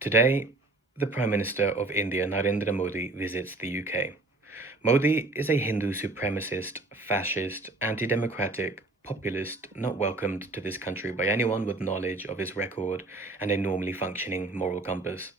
Today, the Prime Minister of India, Narendra Modi, visits the UK. Modi is a Hindu supremacist, fascist, anti-democratic, populist not welcomed to this country by anyone with knowledge of his record and a normally functioning moral compass.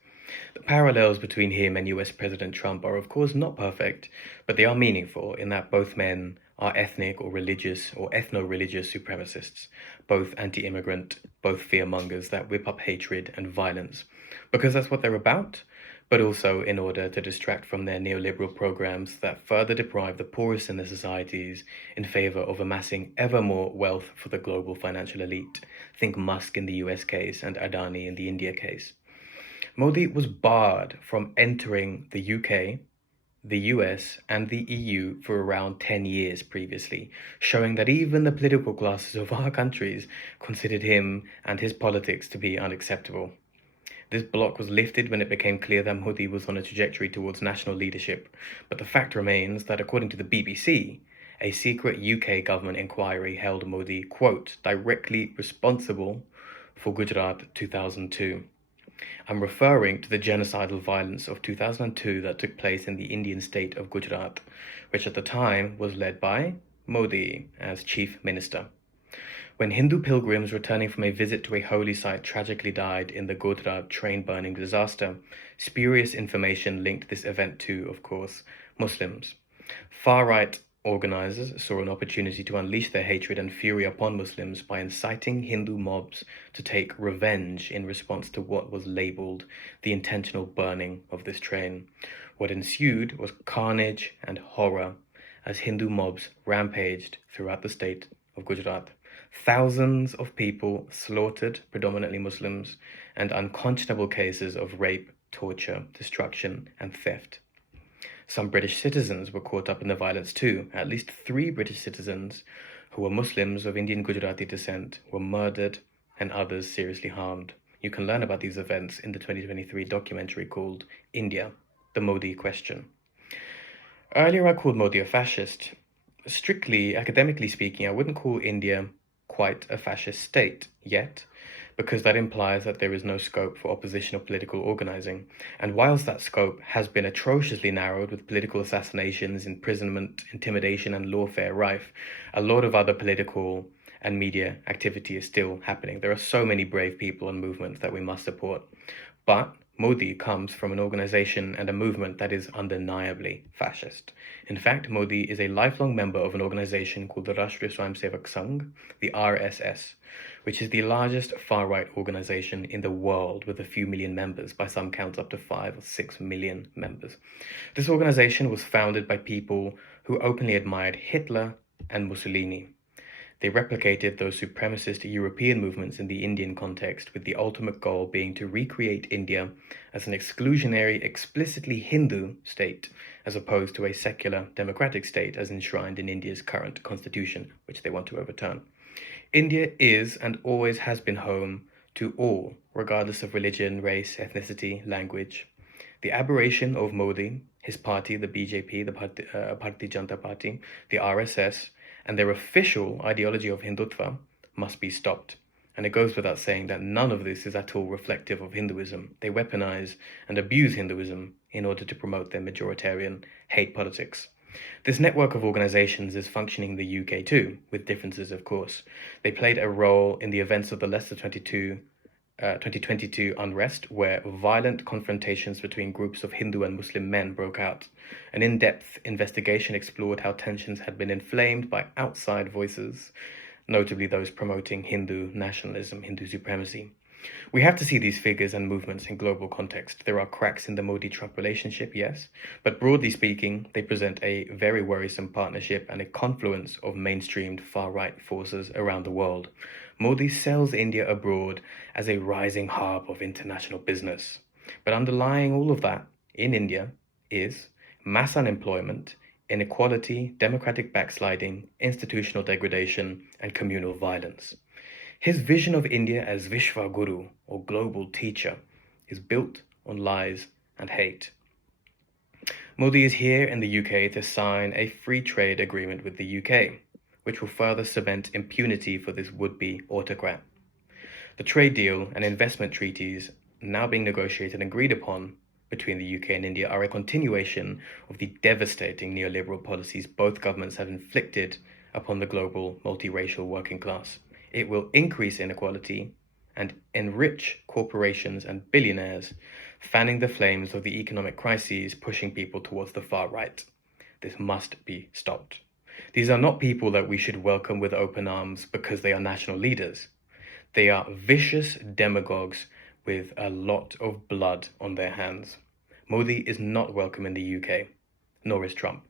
The parallels between him and US President Trump are of course not perfect, but they are meaningful in that both men are ethnic or religious or ethno-religious supremacists, both anti-immigrant, both fearmongers that whip up hatred and violence, because that's what they're about, but also in order to distract from their neoliberal programs that further deprive the poorest in their societies in favor of amassing ever more wealth for the global financial elite. Think Musk in the US case and Adani in the India case. Modi was barred from entering the UK, the US, and the EU for around 10 years previously, showing that even the political classes of our countries considered him and his politics to be unacceptable. This block was lifted when it became clear that Modi was on a trajectory towards national leadership, but the fact remains that according to the BBC, a secret UK government inquiry held Modi, quote, directly responsible for Gujarat 2002. I'm referring to the genocidal violence of 2002 that took place in the Indian state of Gujarat, which at the time was led by Modi as chief minister. When Hindu pilgrims returning from a visit to a holy site tragically died in the Godhra train burning disaster, spurious information linked this event to, of course, Muslims. Far-right organizers saw an opportunity to unleash their hatred and fury upon Muslims by inciting Hindu mobs to take revenge in response to what was labeled the intentional burning of this train. What ensued was carnage and horror as Hindu mobs rampaged throughout the state of Gujarat. Thousands of people slaughtered, predominantly Muslims, and unconscionable cases of rape, torture, destruction, and theft. Some British citizens were caught up in the violence too. At least 3 British citizens who were Muslims of Indian Gujarati descent were murdered and others seriously harmed. You can learn about these events in the 2023 documentary called India, the Modi Question. Earlier I called Modi a fascist. Strictly, academically speaking, I wouldn't call India quite a fascist state yet, because that implies that there is no scope for opposition or political organizing. And whilst that scope has been atrociously narrowed with political assassinations, imprisonment, intimidation, and lawfare rife, a lot of other political and media activity is still happening. There are so many brave people and movements that we must support. But Modi comes from an organization and a movement that is undeniably fascist. In fact, Modi is a lifelong member of an organization called the Rashtriya Swayamsevak Sangh, the RSS, which is the largest far-right organization in the world with a few million members, by some counts up to 5 or 6 million members. This organization was founded by people who openly admired Hitler and Mussolini. They replicated those supremacist European movements in the Indian context, with the ultimate goal being to recreate India as an exclusionary, explicitly Hindu state, as opposed to a secular, democratic state as enshrined in India's current constitution, which they want to overturn. India is and always has been home to all, regardless of religion, race, ethnicity, language. The aberration of Modi, his party, the BJP, the Bharatiya Janata Party, the RSS, and their official ideology of Hindutva must be stopped. And it goes without saying that none of this is at all reflective of Hinduism. They weaponize and abuse Hinduism in order to promote their majoritarian hate politics. This network of organizations is functioning in the UK too, with differences of course. They played a role in the events of the Leicester 2022 unrest, where violent confrontations between groups of Hindu and Muslim men broke out. An in-depth investigation explored how tensions had been inflamed by outside voices, notably those promoting Hindu nationalism, Hindu supremacy. We have to see these figures and movements in global context. There are cracks in the Modi-Trump relationship, yes, but broadly speaking, they present a very worrisome partnership and a confluence of mainstreamed far-right forces around the world. Modi sells India abroad as a rising hub of international business. But underlying all of that in India is mass unemployment, inequality, democratic backsliding, institutional degradation, and communal violence. His vision of India as Vishwa Guru, or global teacher, is built on lies and hate. Modi is here in the UK to sign a free trade agreement with the UK, which will further cement impunity for this would-be autocrat. The trade deal and investment treaties now being negotiated and agreed upon between the UK and India are a continuation of the devastating neoliberal policies both governments have inflicted upon the global multiracial working class. It will increase inequality and enrich corporations and billionaires, fanning the flames of the economic crises pushing people towards the far right. This must be stopped. These are not people that we should welcome with open arms because they are national leaders. They are vicious demagogues with a lot of blood on their hands. Modi is not welcome in the UK, nor is Trump.